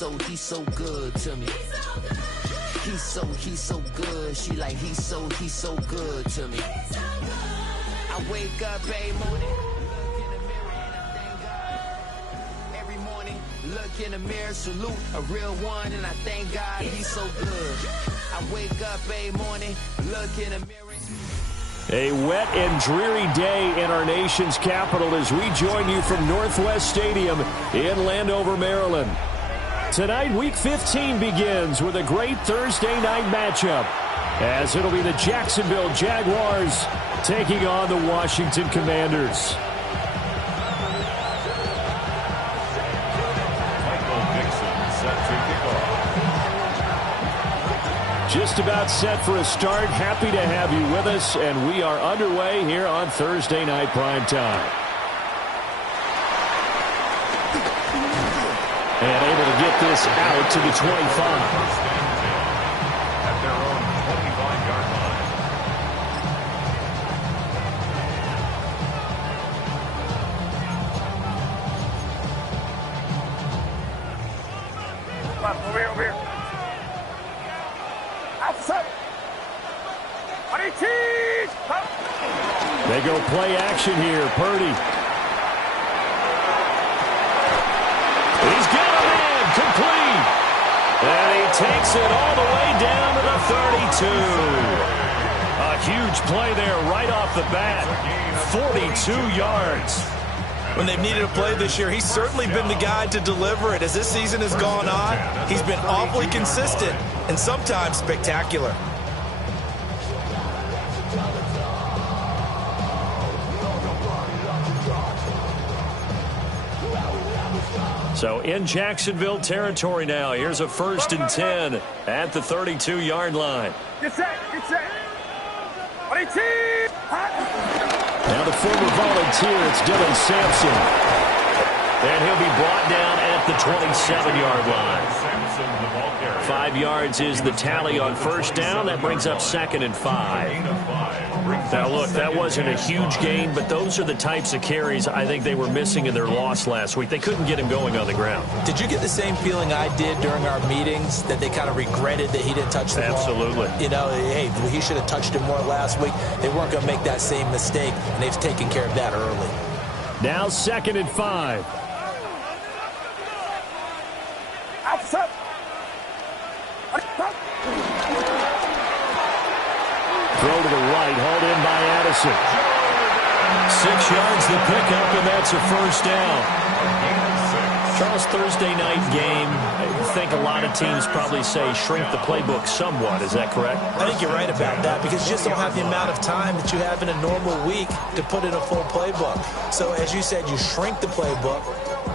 so good to me. He's so good. She like, he's so good to me. I wake up every morning, look in the mirror and I thank God. Every morning, look in the mirror, salute a real one, and I thank God he's so good. I wake up every morning, look in the mirror. A wet and dreary day in our nation's capital as we join you from Northwest Stadium in Landover, Maryland. Tonight, Week 15 begins with a great Thursday night matchup, as it'll be the Jacksonville Jaguars taking on the Washington Commanders. Just about set for a start. Happy to have you with us, and we are underway here on Thursday Night Primetime. And able to get this out to the 25. At their own 25-yard line. Come on, over here. Outside. They go play action here. Purdy. He's got a man complete. And he takes it all the way down to the 32. A huge play there right off the bat. 42 yards. When they've needed a play this year, he's certainly been the guy to deliver it. As this season has gone on, he's been awfully consistent and sometimes spectacular. So in Jacksonville territory now. Here's a 1st and 10 at the 32-yard line. Get set. Now the former volunteer, it's Dylan Sampson. And he'll be brought down at the 27-yard line. 5 yards is the tally on first down. That brings up 2nd and 5. Now, look, that wasn't a huge gain, but those are the types of carries I think they were missing in their loss last week. They couldn't get him going on the ground. Did you get the same feeling I did during our meetings, that they kind of regretted that he didn't touch the ball? Absolutely. You know, hey, he should have touched it more last week. They weren't going to make that same mistake, and they've taken care of that early. Now 2nd and 5. Outside. Throw to the right, hauled in by Addison. 6 yards the pickup, and that's a first down. Charles, Thursday night game, I think a lot of teams probably say shrink the playbook somewhat. Is that correct? I think you're right about that, because you just don't have the amount of time that you have in a normal week to put in a full playbook. So, as you said, you shrink the playbook,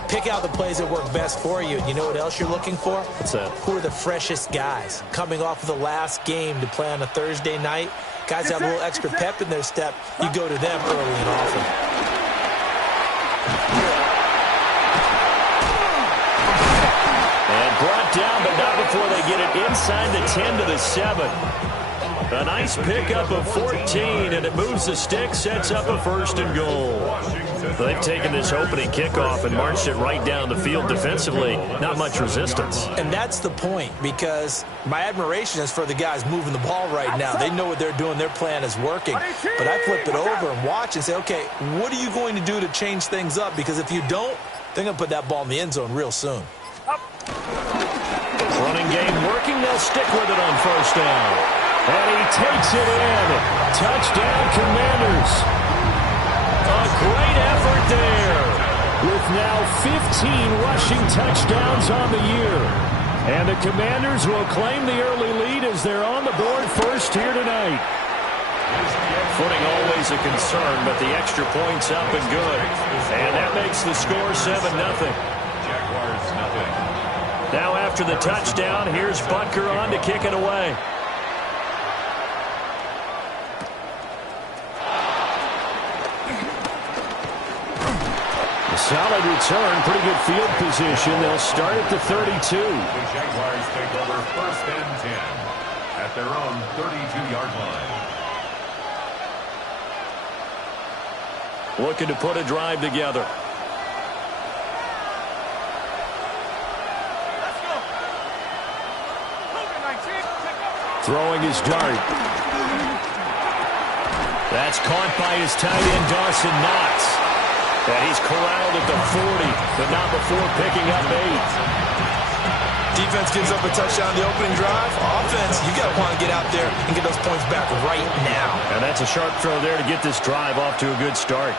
pick out the plays that work best for you. You know what else you're looking for? What's that? Who are the freshest guys coming off of the last game to play on a Thursday night? Guys have a little extra pep in their step. You go to them early and often. And brought down, but not before they get it inside the 10 to the 7. A nice pickup of 14, and it moves the stick, sets up a 1st and goal. They've taken this opening kickoff and marched it right down the field defensively. Not much resistance. And that's the point, because my admiration is for the guys moving the ball right now. They know what they're doing. Their plan is working. But I flip it over and watch and say, okay, what are you going to do to change things up? Because if you don't, they're going to put that ball in the end zone real soon. Running game working. They'll stick with it on first down. And he takes it in. Touchdown, Commanders. A great effort there, with now 15 rushing touchdowns on the year. And the Commanders will claim the early lead as they're on the board first here tonight. Footing always a concern, but the extra point's up and good. And that makes the score 7-0. Jaguars nothing. Now after the touchdown, here's Butker on to kick it away. Solid return, pretty good field position. They'll start at the 32. The Jaguars take over 1st and 10 at their own 32-yard line. Looking to put a drive together. Let's go. Throwing his dart. That's caught by his tight end, Dawson Knox. And he's corralled at the 40, but not before picking up 8. Defense gives up a touchdown the opening drive. Offense, you got to want to get out there and get those points back right now. And that's a sharp throw there to get this drive off to a good start.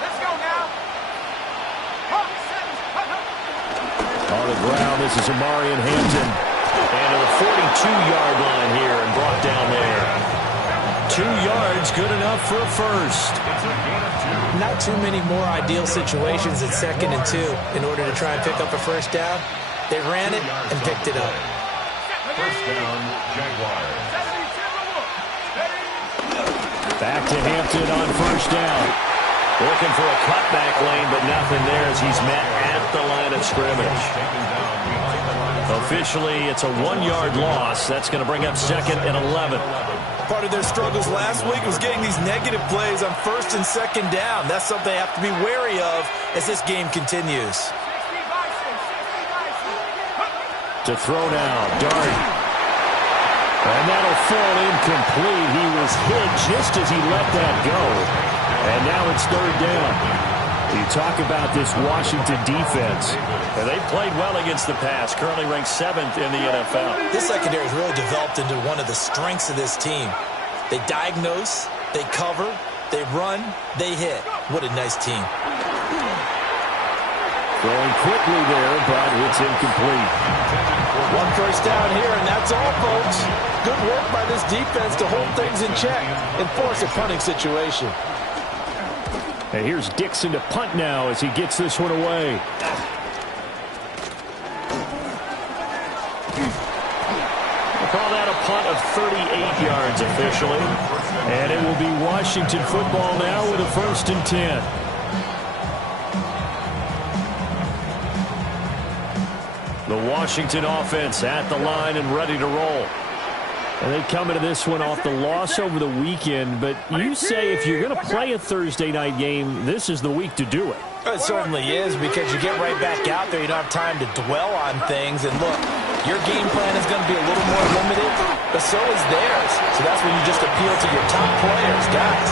Let's go now. On the ground, this is Amarian Hampton. And to the 42-yard line here and brought down there. 2 yards, good enough for a first. Not too many more ideal situations at 2nd and 2 in order to try and pick up a first down. They ran it and picked it up. First down, Jaguars. Back to Hampton on first down. Looking for a cutback lane, but nothing there as he's met at the line of scrimmage. Officially, it's a 1-yard loss. That's going to bring up 2nd and 11. Part of their struggles last week was getting these negative plays on 1st and 2nd down. That's something they have to be wary of as this game continues. To throw now, Dart. And that'll fall incomplete. He was hit just as he let that go. And now it's 3rd down. You talk about this Washington defense. And they played well against the pass, currently ranked 7th in the NFL. This secondary has really developed into one of the strengths of this team. They diagnose, they cover, they run, they hit. What a nice team. Throwing quickly there, but it's incomplete. 1 first down here, and that's all, folks. Good work by this defense to hold things in check and force a punting situation. And here's Dixon to punt now as he gets this one away. We'll call that a punt of 38 yards officially. And it will be Washington football now with a 1st and 10. The Washington offense at the line and ready to roll. And they come into this one off the loss over the weekend, but you say if you're going to play a Thursday night game, this is the week to do it. It certainly is, because you get right back out there. You don't have time to dwell on things. And look, your game plan is going to be a little more limited, but so is theirs. So that's when you just appeal to your top players. Guys,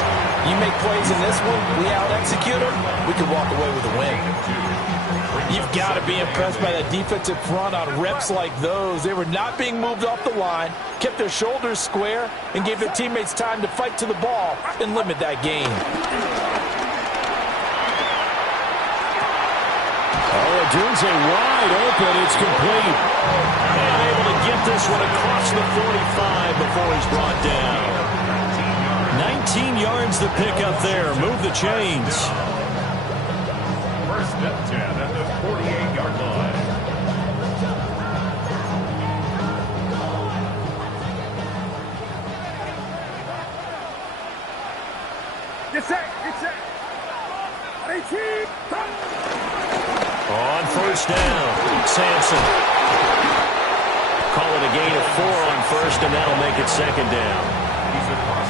you make plays in this one, we out-execute them, we can walk away with a win. You've got to be impressed by that defensive front on reps like those. They were not being moved off the line, kept their shoulders square, and gave their teammates time to fight to the ball and limit that gain. Oh, Dunze wide open. It's complete. And able to get this one across the 45 before he's brought down. 19 yards the pickup there. Move the chains. 1st and 10 at the 48-yard line. Get set, get set. 18, On first down, Sampson. Call it a gain of 4 on first, and that'll make it 2nd down.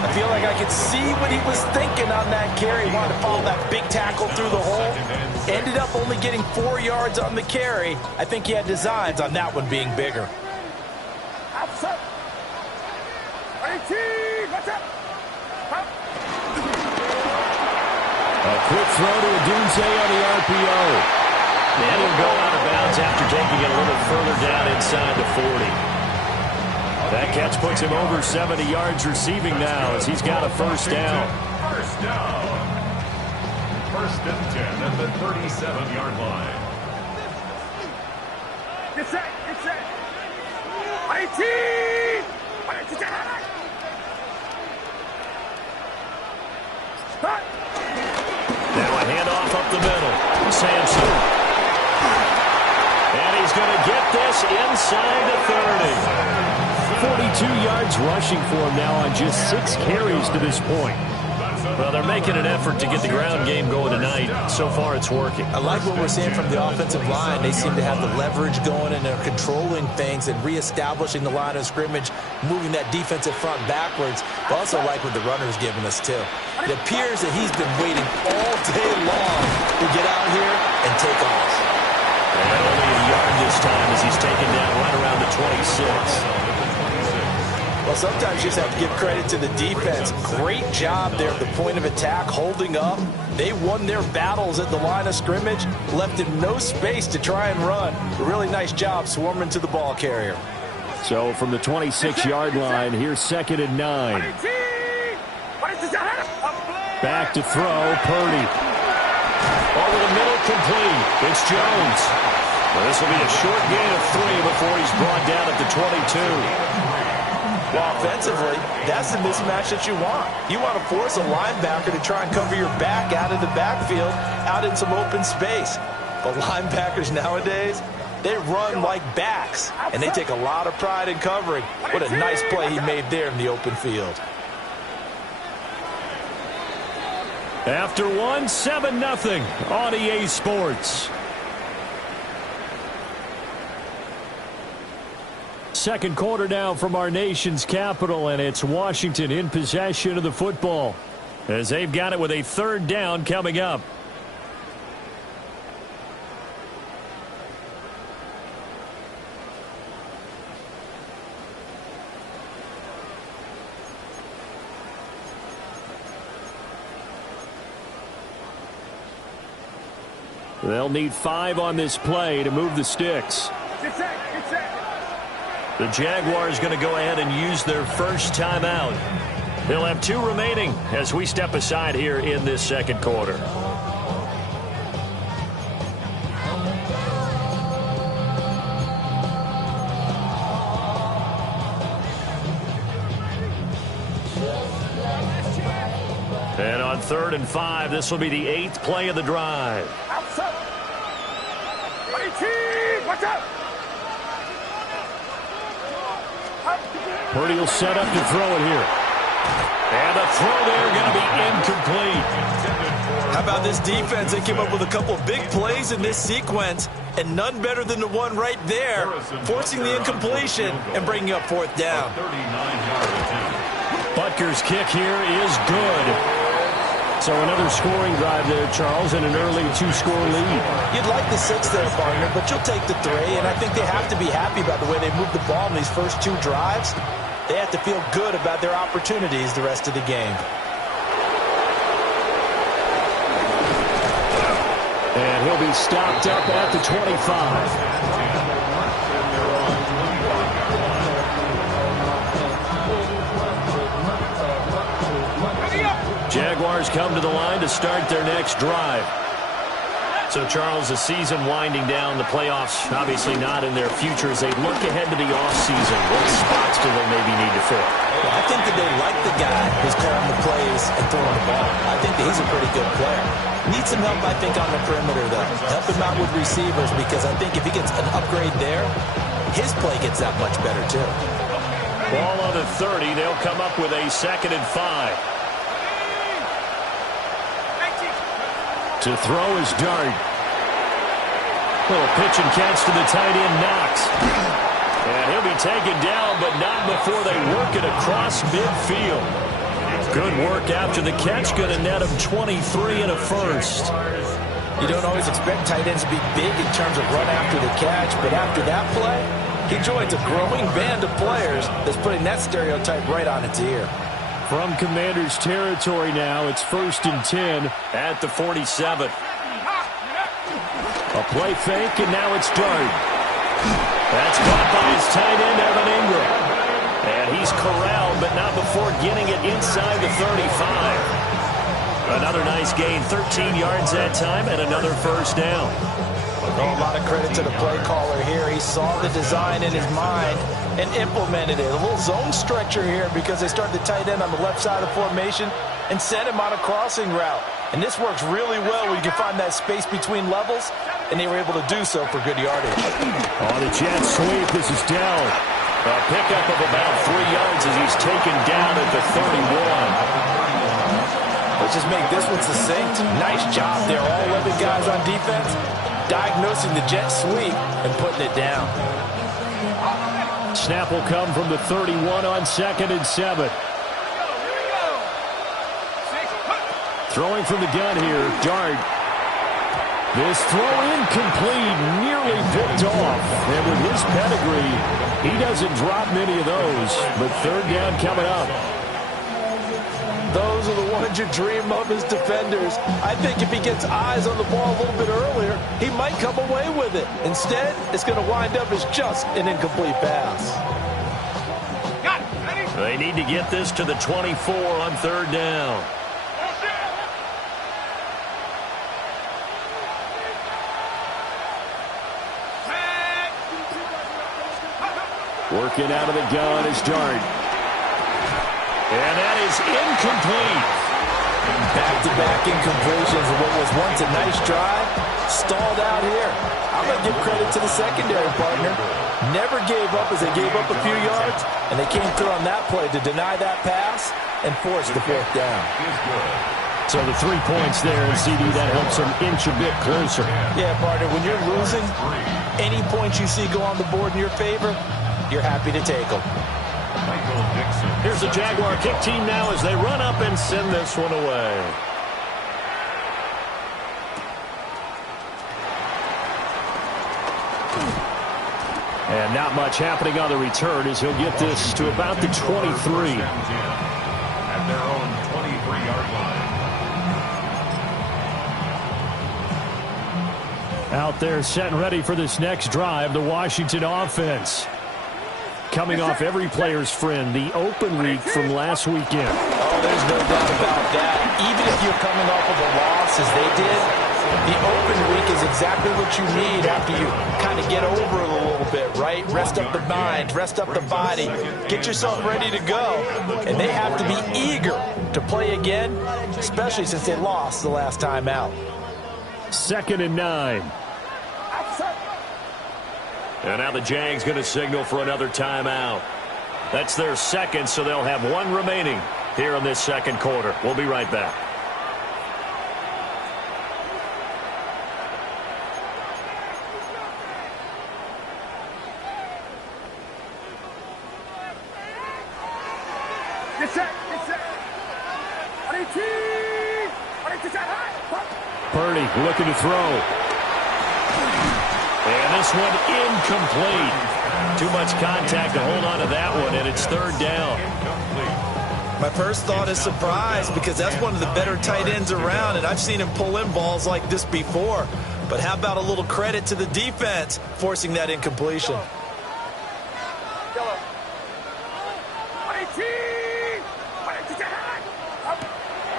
I feel like I could see what he was thinking on that carry. He wanted to follow that big tackle through the hole. Ended up only getting 4 yards on the carry. I think he had designs on that one being bigger. outside. 18, watch out. A quick throw to Dunze on the RPO. And he'll go out of bounds after taking it a little further down inside the 40. That catch puts him over 70 yards receiving now as he's got a first down. First down. 1st and 10 at the 37-yard line. Get set, get set. 18. Start. Now a handoff up the middle. Sampson. And he's going to get this inside the 30. 42 yards rushing for him now on just 6 carries to this point. Well, they're making an effort to get the ground game going tonight. So far, it's working. I like what we're seeing from the offensive line. They seem to have the leverage going, and they're controlling things and reestablishing the line of scrimmage, moving that defensive front backwards. I also like what the runner's giving us, too. It appears that he's been waiting all day long to get out here and take off. And only a yard this time as he's taken down right around the 26. Well, sometimes you just have to give credit to the defense. Great job there at the point of attack, holding up. They won their battles at the line of scrimmage, left him no space to try and run. A really nice job swarming to the ball carrier. So from the 26-yard line, here's 2nd and 9. Back to throw, Purdy. Over the middle, complete. It's Jones. Well, this will be a short gain of 3 before he's brought down at the 22. Well, offensively, that's the mismatch that you want. You want to force a linebacker to try and cover your back out of the backfield, out in some open space. But linebackers nowadays, they run like backs, and they take a lot of pride in covering. What a nice play he made there in the open field. After one, 7-0 on EA Sports. Second quarter now from our nation's capital, and it's Washington in possession of the football as they've got it with a 3rd down coming up. They'll need 5 on this play to move the sticks. Get set. The Jaguars going to go ahead and use their first timeout. They'll have 2 remaining as we step aside here in this second quarter. And on 3rd and 5, this will be the 8th play of the drive. Outside. Watch out. Purdy will set up to throw it here. And the throw there going to be incomplete. How about this defense? They came up with a couple big plays in this sequence, and none better than the one right there, forcing the incompletion and bringing up 4th down. Butker's kick here is good. So another scoring drive there, Charles, and an early 2-score lead. You'd like the 6 there, partner, but you'll take the 3, and I think they have to be happy about the way they moved the ball in these first 2 drives. They have to feel good about their opportunities the rest of the game. And he'll be stopped up at the 25. Jaguars come to the line to start their next drive. So, Charles, the season winding down, the playoffs obviously not in their future as they look ahead to the offseason. What spots do they maybe need to fill? Well, I think that they like the guy who's calling the plays and throwing the ball. I think that he's a pretty good player. Needs some help, I think, on the perimeter, though. Help him out with receivers because I think if he gets an upgrade there, his play gets that much better, too. Ball on the 30. They'll come up with a 2nd and 5. To throw is Dart. Little pitch and catch to the tight end, Knox. And he'll be taken down, but not before they work it across midfield. Good work after the catch. Going to net him 23 and a first. You don't always expect tight ends to be big in terms of run after the catch, but after that play, he joins a growing band of players that's putting that stereotype right on its ear. From Commanders territory now, it's 1st and 10 at the 47. A play fake, and now it's Dart. That's caught by his tight end, Evan Ingram. And he's corralled, but not before getting it inside the 35. Another nice gain, 13 yards that time, and another first down. A lot of credit to the play caller here. He saw the design in his mind and implemented it. A little zone stretcher here because they start the tight end on the left side of the formation and sent him on a crossing route. And this works really well when you can find that space between levels, and they were able to do so for good yardage. On the jet sweep, this is Dell. A pickup of about 3 yards as he's taken down at the 31. Let's just make this one succinct. Nice job there. All 11 guys on defense diagnosing the jet sweep and putting it down. Snap will come from the 31 on 2nd and 7. Throwing from the gun here, Dart. This throw incomplete, nearly picked off. And with his pedigree, he doesn't drop many of those. But third down coming up. Those are the ones you dream of as defenders. I think if he gets eyes on the ball a little bit earlier, he might come away with it. Instead, it's going to wind up as just an incomplete pass. They need to get this to the 24 on third down. Working out of the gun is Dart. And that is incomplete. Back-to-back incompletions of what was once a nice drive, stalled out here. I'm going to give credit to the secondary partner. Never gave up as they gave up a few yards, and they came through on that play to deny that pass and force the fourth down. So the 3 points there, and CD, that helps them inch a bit closer. Yeah, partner, when you're losing, any points you see go on the board in your favor, you're happy to take them. Here's the Jaguar kick team now as they run up and send this one away. And not much happening on the return as he'll get this to about the 23. At their own 23-yard line. Out there set and ready for this next drive, the Washington offense. Coming off every player's friend, the open week from last weekend. Oh, there's no doubt about that. Even if you're coming off of a loss as they did, the open week is exactly what you need after you kind of get over it a little bit, right? Rest up the mind, rest up the body, get yourself ready to go. And they have to be eager to play again, especially since they lost the last time out. 2nd and 9. And now the Jags going to signal for another timeout. That's their second, so they'll have one remaining here in this second quarter. We'll be right back. Purdy looking to throw. And this one incomplete. Too much contact to hold on to that one, and it's third down. My first thought is surprise because that's one of the better tight ends around, and I've seen him pull in balls like this before. But how about a little credit to the defense forcing that incompletion?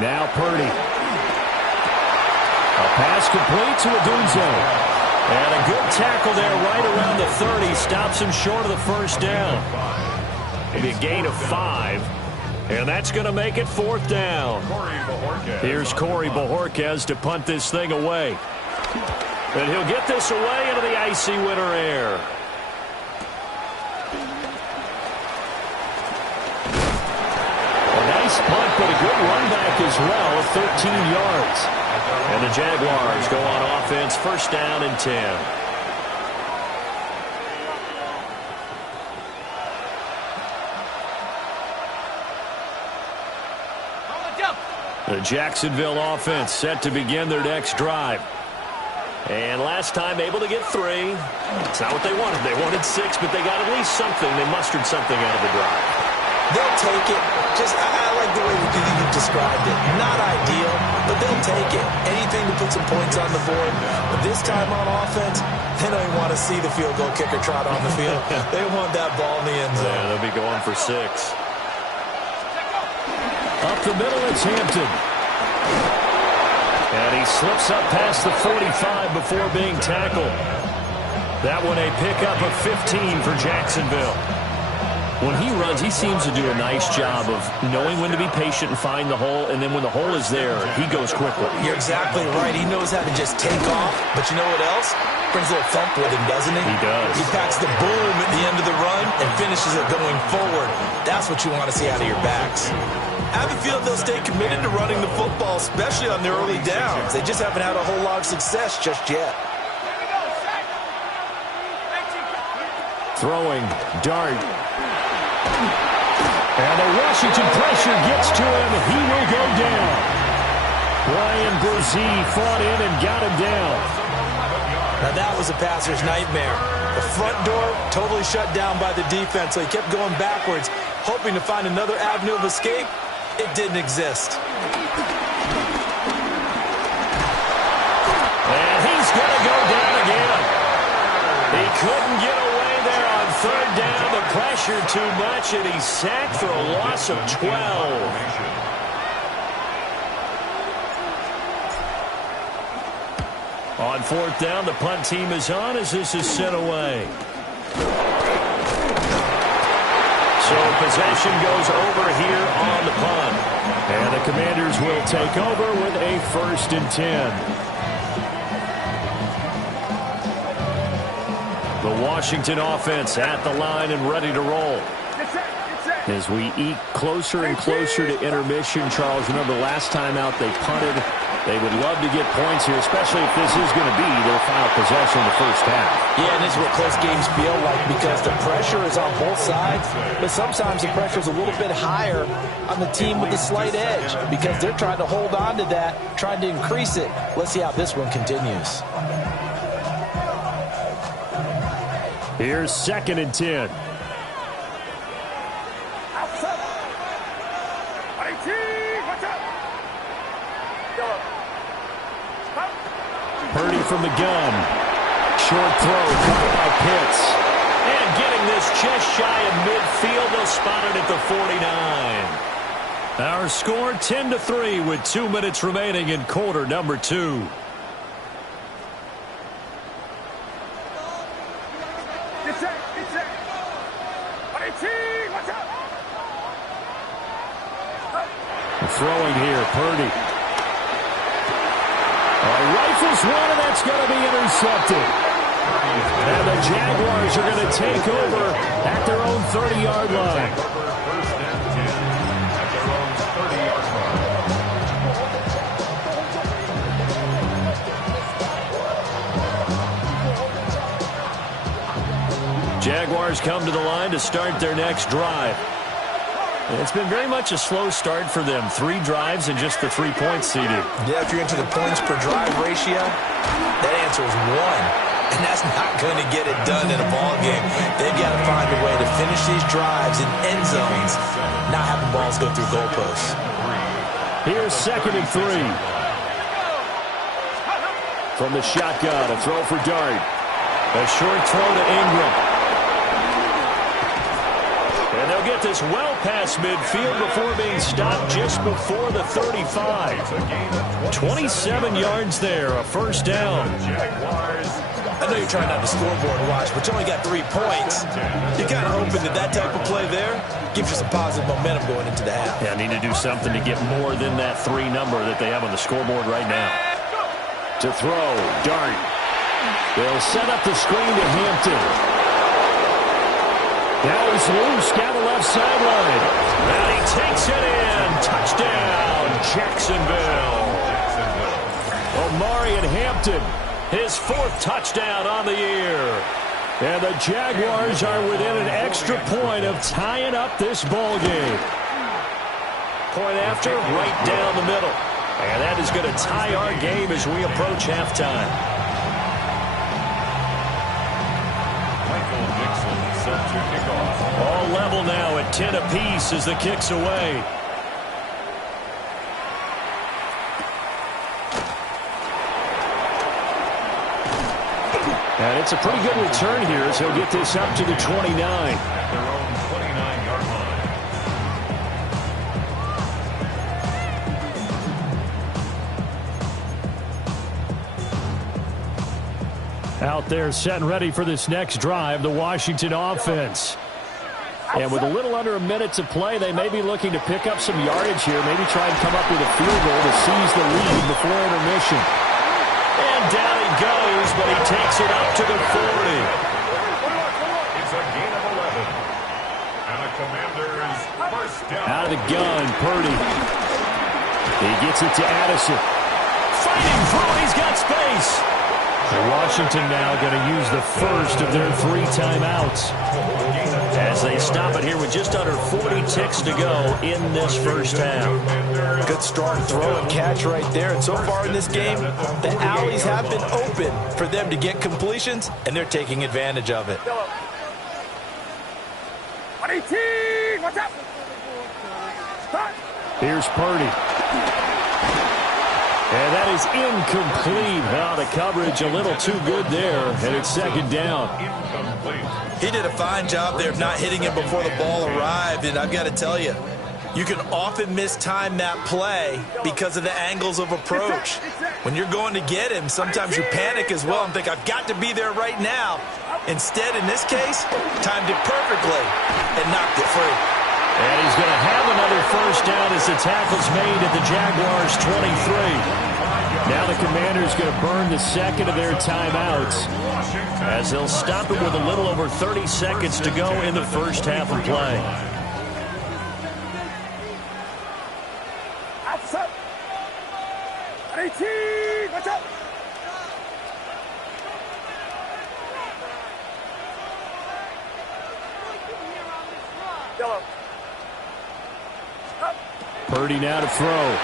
Now Purdy. A pass complete to Odunze. And a good tackle there right around the 30. Stops him short of the first down. Maybe a gain of 5. And that's going to make it fourth down. Here's Corey Bojorquez to punt this thing away. And he'll get this away into the icy winter air. A nice punt, but a good run back as well of 13 yards. And the Jaguars go on offense, first down and 10. The Jacksonville offense set to begin their next drive. And last time able to get 3. It's not what they wanted. They wanted 6, but they got at least something. They mustered something out of the drive. They'll take it. I like the way you described it. Not ideal, but they'll take it. Anything to put some points on the board. But this time on offense, they don't even want to see the field goal kicker trot on the field. They want that ball in the end zone. Yeah, they'll be going for 6. Up the middle, it's Hampton. And he slips up past the 45 before being tackled. That one a pickup of 15 for Jacksonville. When he runs, he seems to do a nice job of knowing when to be patient and find the hole, and then when the hole is there, he goes quickly. You're exactly right. He knows how to just take off, but you know what else? Brings a little thump with him, doesn't he? He does. He packs the boom at the end of the run and finishes it going forward. That's what you want to see out of your backs. I have a feeling they'll stay committed to running the football, especially on their early downs. They just haven't had a whole lot of success just yet. Throwing, Dart. And the Washington pressure gets to him. He will go down. Brian Brzee fought in and got him down. Now that was a passer's nightmare. The front door totally shut down by the defense, so he kept going backwards, hoping to find another avenue of escape. It didn't exist. And he's going to go down again. He couldn't get away there on third down. The pressure too much, and he's sacked for a loss of 12. On fourth down, the punt team is on as this is sent away. So possession goes over here on the punt. And the Commanders will take over with a 1st and 10. The Washington offense at the line and ready to roll. As we eke closer and closer to intermission, Charles, remember last time out they punted. They would love to get points here, especially if this is going to be their final possession in the first half. Yeah, and this is what close games feel like because the pressure is on both sides, but sometimes the pressure is a little bit higher on the team with the slight edge because they're trying to hold on to that, trying to increase it. Let's see how this one continues. Here's 2nd and 10. Purdy from the gun. Short throw caught by Pitts. And getting this just shy of midfield. They'll spot it at the 49. Our score 10-3 with 2 minutes remaining in quarter number 2. Throwing here, Purdy. Rifles one, and that's going to be intercepted. And the Jaguars are going to take over at their own 30-yard line. Jaguars come to the line to start their next drive. It's been very much a slow start for them. 3 drives and just the 3 points seeded. Yeah, if you're into the points per drive ratio, that answer is 1. And that's not going to get it done in a ball game. They've got to find a way to finish these drives in end zones, not having balls go through goalposts. Here's 2nd and 3. From the shotgun, a throw for Dart. A short throw to Ingram. And they'll get this well past midfield before being stopped just before the 35. 27 yards there, a 1st down. I know you're trying not to scoreboard watch, but you only got 3 points. You're kind of hoping that that type of play there gives you some positive momentum going into the half. Yeah, need to do something to get more than that 3 number that they have on the scoreboard right now. To throw, Dart. They'll set up the screen to Hampton. Now he's loose down the left sideline. And he takes it in. Touchdown, Jacksonville. Omari and Hampton, his 4th touchdown on the year. And the Jaguars are within an extra point of tying up this ball game. Point after, right down the middle. And that is going to tie our game as we approach halftime. All level now at 10 apiece as the kick's away. And it's a pretty good return here as he'll get this up to the 29. At their own 29-yard line. Out there set and ready for this next drive, the Washington offense. And with a little under a minute to play, they may be looking to pick up some yardage here, maybe try and come up with a field goal to seize the lead before intermission. And down he goes, but he takes it up to the 40. It's a gain of 11. And the Commanders first down. Out of the gun, Purdy. He gets it to Addison. Fighting through, he's got space. Washington now going to use the first of their 3 timeouts. as they stop it here with just under 40 ticks to go in this first half. Good strong throw and catch right there. And so far in this game, the alleys have been open for them to get completions, and they're taking advantage of it. 18, watch out. Start. Here's Purdy. And that is incomplete. Now the coverage a little too good there, and it's second down. He did a fine job there of not hitting him before the ball arrived, and I've got to tell you, you can often mistime that play because of the angles of approach. When you're going to get him, sometimes you panic as well and think, I've got to be there right now. Instead, in this case, timed it perfectly and knocked it free. And he's going to have another first down as the tackle's made at the Jaguars' 23. Now the Commanders going to burn the second of their timeouts as they'll stop it with a little over 30 seconds to go in the first half of play. Outside. 18, watch out. Yellow. Purdy now to throw.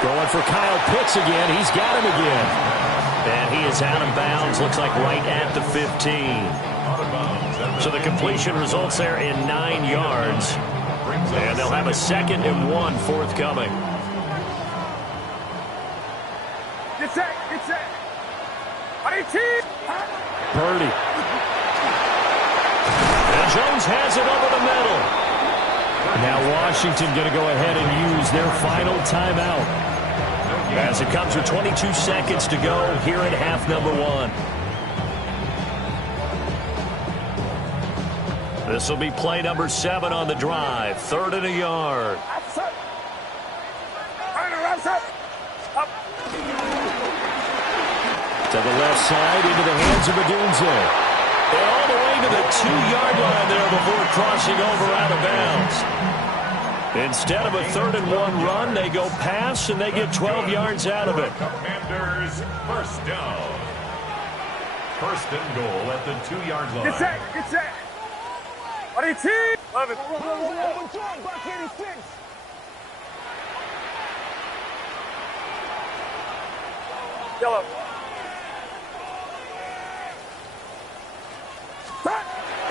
Going for Kyle Pitts again. He's got him again. And he is out of bounds. Looks like right at the 15. So the completion results there in 9 yards. And they'll have a 2nd and 1 forthcoming. Get set, get set. 18. Purdy. And Jones has it over the middle. Now Washington going to go ahead and use their final timeout as it comes with 22 seconds to go here at half number 1. This will be play number 7 on the drive. 3rd and a yard. Outside. Outside. Up. To the left side, into the hands of Adunze. And all the way to the 2-yard line there before crossing over out of bounds. Instead of a 3rd and 1 run, they go pass, and they get 12 yards out of it. Commanders first down. 1st and goal at the 2-yard line. Get set, get set. 18. Love it. Yellow.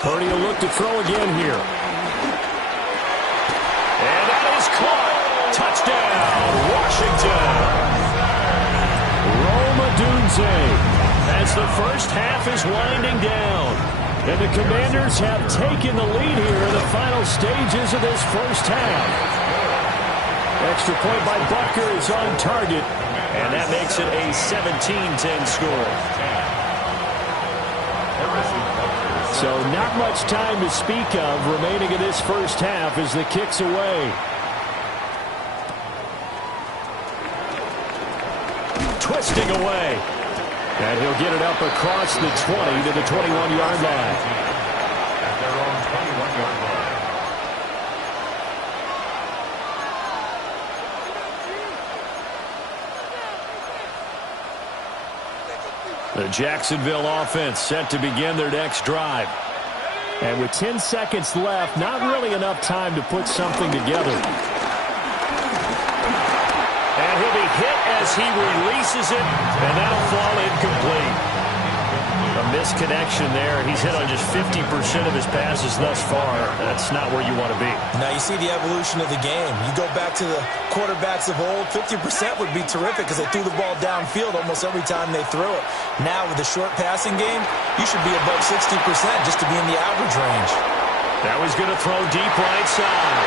Purdy will look to throw again here. And that is caught. Touchdown, Washington. Rome Odunze as the first half is winding down. And the Commanders have taken the lead here in the final stages of this first half. Extra point by Butker is on target. And that makes it a 17-10 score. So not much time to speak of remaining in this first half as the kick's away. Twisting away. And he'll get it up across the 20 to the 21-yard line. At their own 21-yard line. The Jacksonville offense set to begin their next drive. And with 10 seconds left, not really enough time to put something together. And he'll be hit as he releases it, and that'll fall incomplete. A misconnection there. He's hit on just 50% of his passes thus far. That's not where you want to be. Now you see the evolution of the game. You go back to the quarterbacks of old, 50% would be terrific because they threw the ball downfield almost every time they threw it. Now with the short passing game, you should be above 60% just to be in the average range. Now he's going to throw deep right side.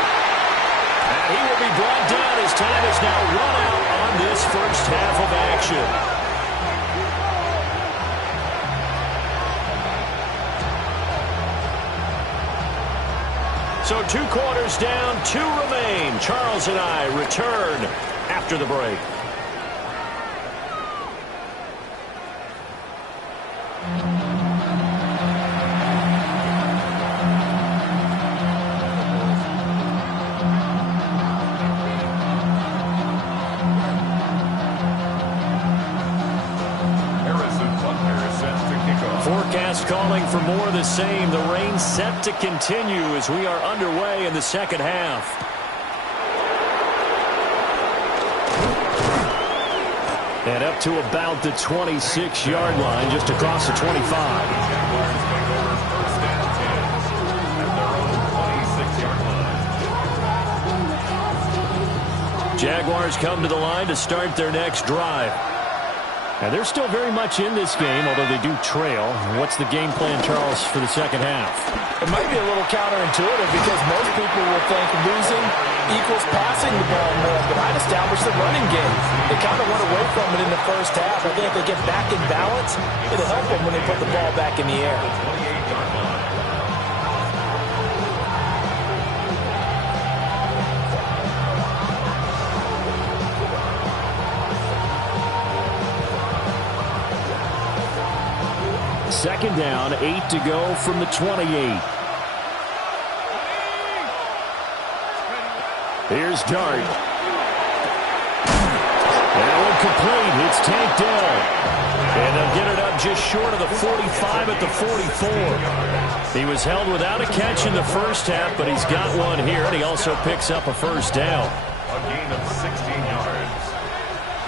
And he will be brought down as time is now run out on this first half of action. So 2 quarters down, 2 remain. Charles and I return after the break. Coach calling for more of the same. The rain set to continue as we are underway in the second half. And up to about the 26-yard line, just across the 25. Jaguars take over first and 10 at their own 26-yard line. Jaguars come to the line to start their next drive. And they're still very much in this game, although they do trail. What's the game plan, Charles, for the second half? It might be a little counterintuitive because most people will think losing equals passing the ball more, but I'd establish the running game. They kind of went away from it in the first half. I think if they get back in balance, it'll help them when they put the ball back in the air. Second down, 8 to go from the 28. Here's Dart. That one complete. It's Tank Dell. And they'll get it up just short of the 45 at the 44. He was held without a catch in the first half, but he's got one here, and he also picks up a first down. A gain of 16 yards.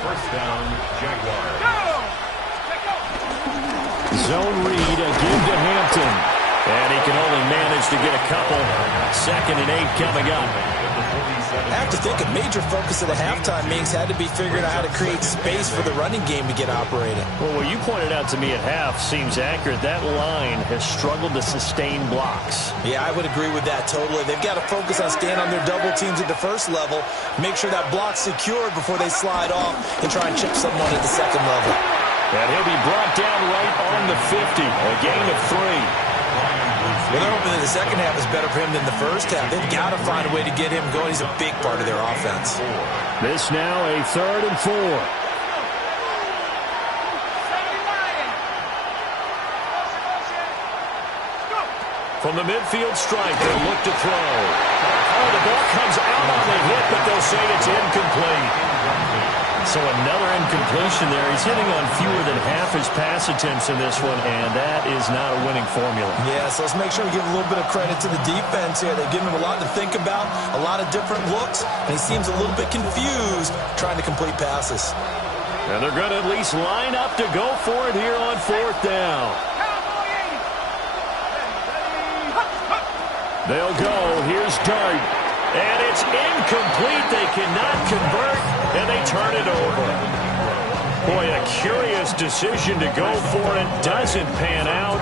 First down, Jaguars. Zone read, a give to Hampton. And he can only manage to get a couple. 2nd and 8 coming up. I have to think a major focus of the halftime meetings had to be figuring out how to create space for the running game to get operating. Well, what you pointed out to me at half seems accurate. That line has struggled to sustain blocks. Yeah, I would agree with that totally. They've got to focus on staying on their double teams at the first level, make sure that block's secured before they slide off and try and chip someone at the second level. And he'll be brought down right on the 50. A gain of 3. Well, they're hoping that the second half is better for him than the first half. They've got to find a way to get him going. He's a big part of their offense. This now a 3rd and 4. From the midfield stripe, they look to throw. Oh, the ball comes out on the hit, but they'll say it's incomplete. So another incompletion there. He's hitting on fewer than half his pass attempts in this one, and that is not a winning formula. Yeah, so let's make sure we give a little bit of credit to the defense here. They've given him a lot to think about, a lot of different looks, and he seems a little bit confused trying to complete passes. And they're going to at least line up to go for it here on 4th down. They'll go. Here's Dart. And it's incomplete. They cannot convert, and they turn it over. Boy, a curious decision to go for it. Doesn't pan out.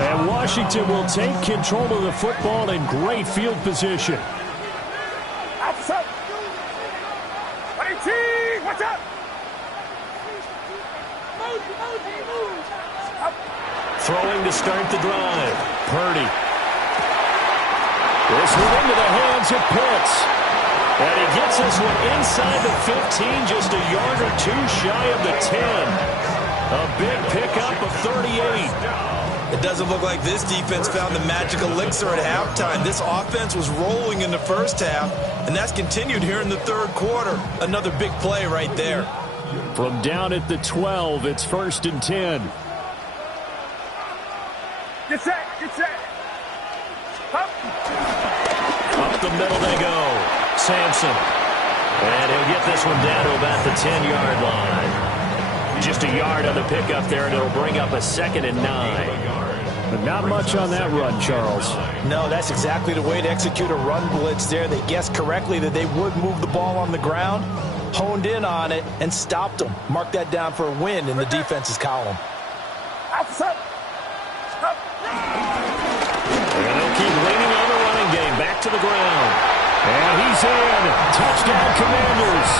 And Washington will take control of the football in great field position. Outside. 18, watch out. Throwing to start the drive. Purdy. This one into the hands of Pitts. And he gets this one inside the 15, just a yard or two shy of the 10. A big pickup of 38. It doesn't look like this defense found the magic elixir at halftime. This offense was rolling in the first half, and that's continued here in the third quarter. Another big play right there. From down at the 12, it's 1st and 10. Get set, get set. Up the middle they go. Sampson. And he'll get this one down to about the 10-yard line. Just a yard on the pickup there, and it'll bring up a 2nd and 9. But not much on that run, Charles. No, that's exactly the way to execute a run blitz there. They guessed correctly that they would move the ball on the ground, honed in on it, and stopped them. Mark that down for a win in the defense's column. outside. And they'll keep leaning on the running game. Back to the ground. And he's in. Touchdown, Commanders.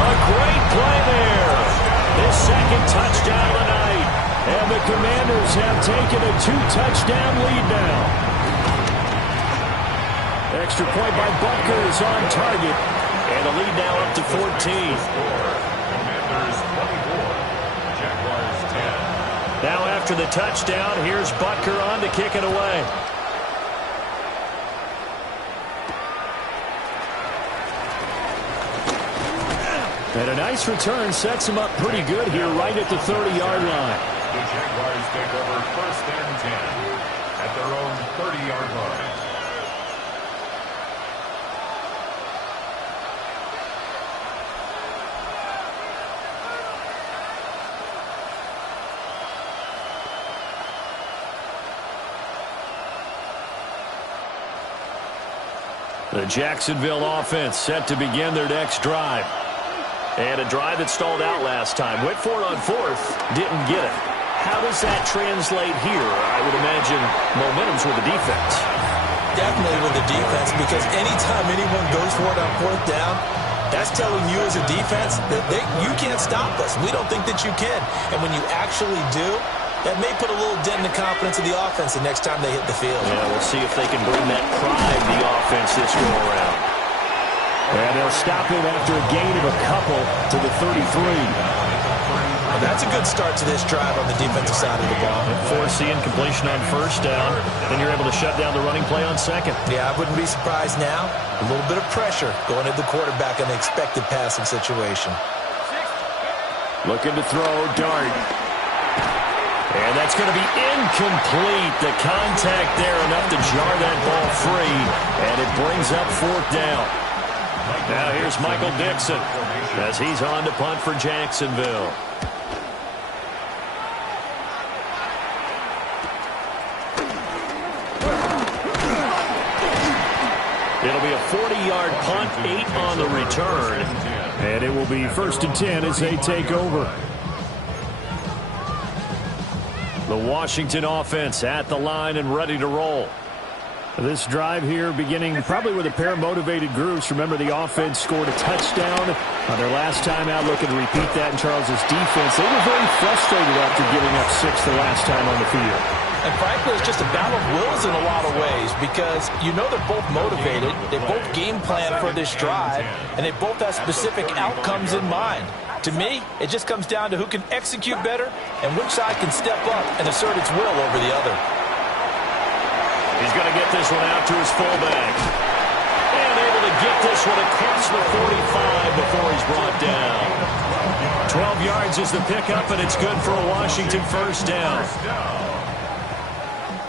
A great play there. His 2nd touchdown of the night. And the Commanders have taken a 2-touchdown lead now. Extra point by Butker is on target. And the lead now up to 14. Commanders 24. Jaguars 10. Now after the touchdown, here's Butker on to kick it away. And a nice return sets him up pretty good here right at the 30-yard line. The Jaguars take over 1st and 10 at their own 30-yard line. The Jacksonville offense set to begin their next drive. And a drive that stalled out last time. Went for it on 4th, didn't get it. How does that translate here? I would imagine momentum's with the defense. Definitely with the defense, because anytime anyone goes for it on 4th down, that's telling you as a defense that you can't stop us. We don't think that you can. And when you actually do, that may put a little dent in the confidence of the offense the next time they hit the field. Yeah, we'll see if they can bring that pride the offense this go around. And they'll stop him after a gain of a couple to the 33. Well, that's a good start to this drive on the defensive side of the ball. Force the incompletion on 1st down, then you're able to shut down the running play on 2nd. Yeah, I wouldn't be surprised now. A little bit of pressure going at the quarterback in the expected passing situation. Looking to throw, dart. And that's going to be incomplete. The contact there enough to jar that ball free, and it brings up 4th down. Now here's Michael Dixon as he's on to punt for Jacksonville. It'll be a 40-yard punt, 8 on the return. And it will be 1st and 10 as they take over. The Washington offense at the line and ready to roll. This drive here beginning probably with a pair of motivated groups. Remember, the offense scored a touchdown on their last time out. Looking to repeat that in Charles's defense. They were very frustrated after giving up 6 the last time on the field. And frankly, it's just a battle of wills in a lot of ways, because you know they're both motivated, they both game plan for this drive, and they both have specific outcomes in mind. To me, it just comes down to who can execute better and which side can step up and assert its will over the other. He's going to get this one out to his fullback. And able to get this one across the 45 before he's brought down. 12 yards is the pickup, and it's good for a Washington 1st down.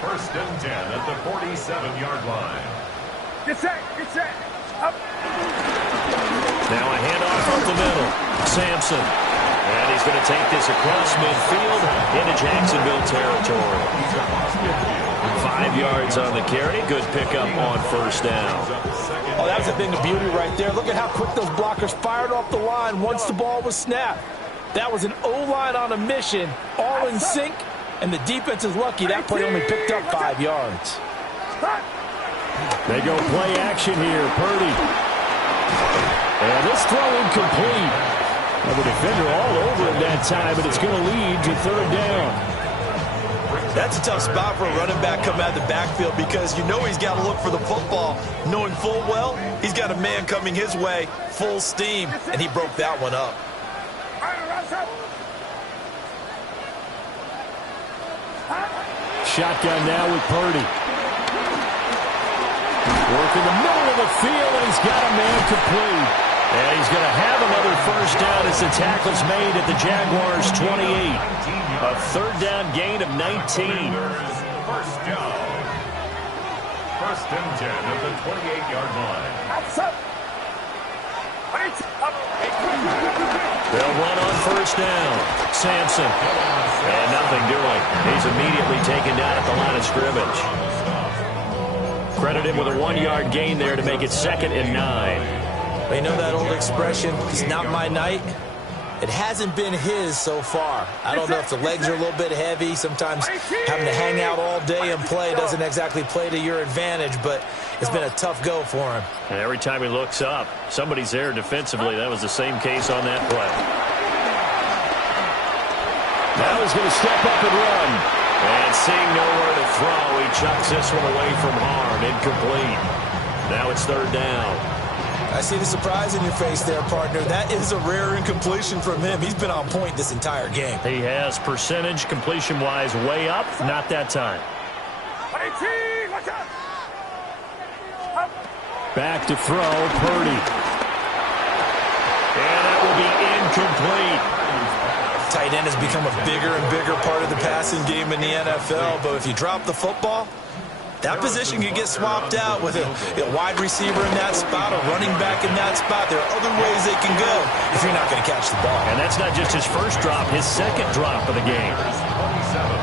1st and 10 at the 47-yard line. Get set, up. Now a handoff up the middle. Sampson. And he's going to take this across midfield into Jacksonville territory. 5 yards on the carry. Good pickup on 1st down. Oh, that was a thing of beauty right there. Look at how quick those blockers fired off the line once the ball was snapped. That was an O-line on a mission, all in sync, and the defense is lucky that play only picked up 5 yards. They go play action here. Purdy. And this throw incomplete. Well, the defender all over him that time, but it's going to lead to 3rd down. That's a tough spot for a running back coming out of the backfield, because you know he's got to look for the football, knowing full well he's got a man coming his way full steam, and he broke that one up. Shotgun now with Purdy. Working the middle of the field, and he's got a man complete. And he's going to have another 1st down as the tackle's made at the Jaguars' 28. A 3rd down gain of 19. 1st down. 1st and 10 at the 28-yard line. They'll run on 1st down. Sampson. And nothing doing. He's immediately taken down at the line of scrimmage. Credit him with a 1-yard gain there to make it 2nd and 9. You know that old expression, it's not my night? It hasn't been his so far. I don't know if the legs are a little bit heavy. Sometimes having to hang out all day and play doesn't exactly play to your advantage, but it's been a tough go for him. And every time he looks up, somebody's there defensively. That was the same case on that play. Now he's going to step up and run. And seeing nowhere to throw, he chucks this one away from harm. Incomplete. Now it's 3rd down. I see the surprise in your face there, partner. That is a rare incompletion from him. He's been on point this entire game. He has percentage, completion-wise, way up. Not that time. Back to throw, Purdy. And that will be incomplete. Tight tight end has become a bigger and bigger part of the passing game in the NFL, but if you drop the football, that position can get swapped out with a wide receiver in that spot, a running back in that spot. There are other ways they can go if you're not going to catch the ball. And that's not just his first drop, his second drop of the game.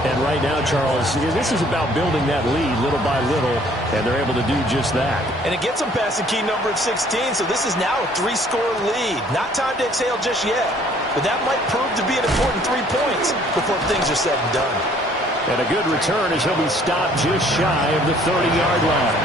And right now, Charles, this is about building that lead little by little, and they're able to do just that. And it gets them past the key number of 16, so this is now a 3-score lead. Not time to exhale just yet, but that might prove to be an important 3 points before things are said and done. And a good return as he'll be stopped just shy of the 30-yard line.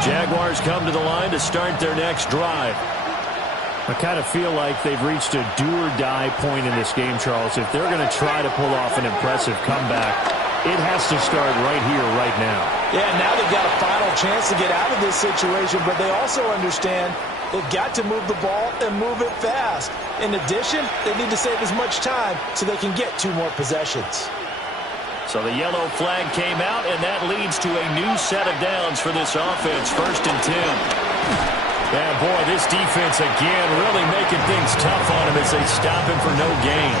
Jaguars come to the line to start their next drive. I kind of feel like they've reached a do-or-die point in this game, Charles. If they're going to try to pull off an impressive comeback, it has to start right here, right now. Yeah, now they've got a final chance to get out of this situation, but they also understand they've got to move the ball and move it fast. In addition, they need to save as much time so they can get 2 more possessions. So the yellow flag came out, and that leads to a new set of downs for this offense. 1st and 10. Yeah, boy, this defense again really making things tough on him as they stop him for no gain.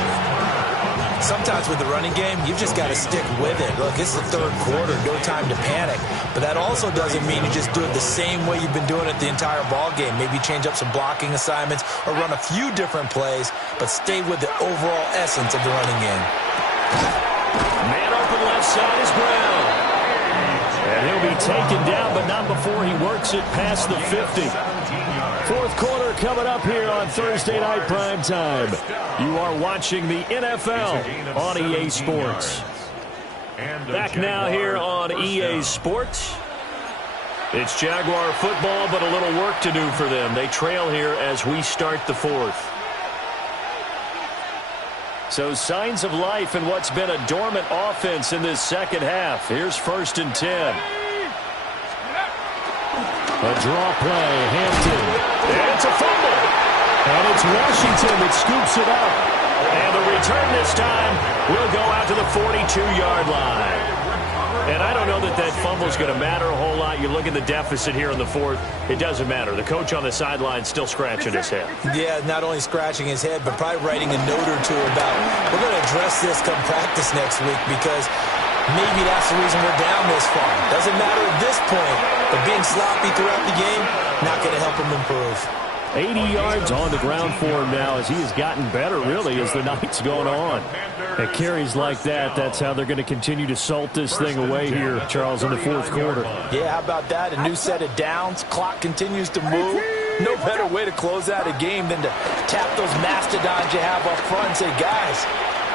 Sometimes with the running game, you've just got to stick with it. Look, it's the 3rd quarter, no time to panic. But that also doesn't mean you just do it the same way you've been doing it the entire ball game. Maybe change up some blocking assignments or run a few different plays, but stay with the overall essence of the running game. Man open left side is Brown. And he'll be taken down, but not before he works it past the 50. 4th quarter coming up here on Thursday Night Primetime. You are watching the NFL on EA Sports. Back now here on EA Sports. It's Jaguar football, but a little work to do for them. They trail here as we start the 4th. So signs of life in what's been a dormant offense in this second half. Here's 1st and 10. A draw play, Hampton. And it's a fumble. And it's Washington that scoops it up. And the return this time will go out to the 42-yard line. And I don't know that that fumble is going to matter a whole lot. You look at the deficit here in the 4th. It doesn't matter. The coach on the sideline still scratching his head. Yeah, not only scratching his head, but probably writing a note or two about, we're going to address this come practice next week because maybe that's the reason we're down this far. Doesn't matter at this point, but being sloppy throughout the game, not going to help him improve. 80 yards on the ground for him now as he has gotten better, really, as the night's going on. At carries like that, that's how they're going to continue to salt this thing away here, Charles, in the 4th quarter. Yeah, how about that? A new set of downs. Clock continues to move. No better way to close out a game than to tap those mastodons you have up front and say, guys,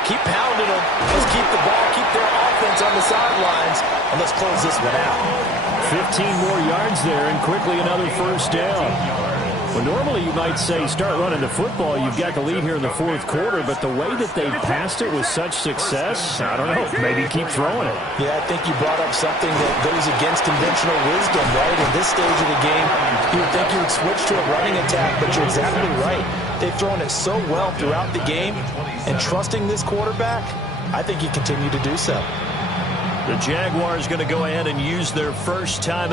keep pounding them. Let's keep the ball, keep their offense on the sidelines, and let's close this one out. 15 more yards there, and quickly another 1st down. Well, normally you might say start running the football. You've got the lead here in the 4th quarter, but the way that they passed it with such success, I don't know, maybe keep throwing it. Yeah, I think you brought up something that goes against conventional wisdom, right? In this stage of the game, you would think you would switch to a running attack, but you're exactly right. They've thrown it so well throughout the game, and trusting this quarterback, I think you continue to do so. The Jaguars going to go ahead and use their first time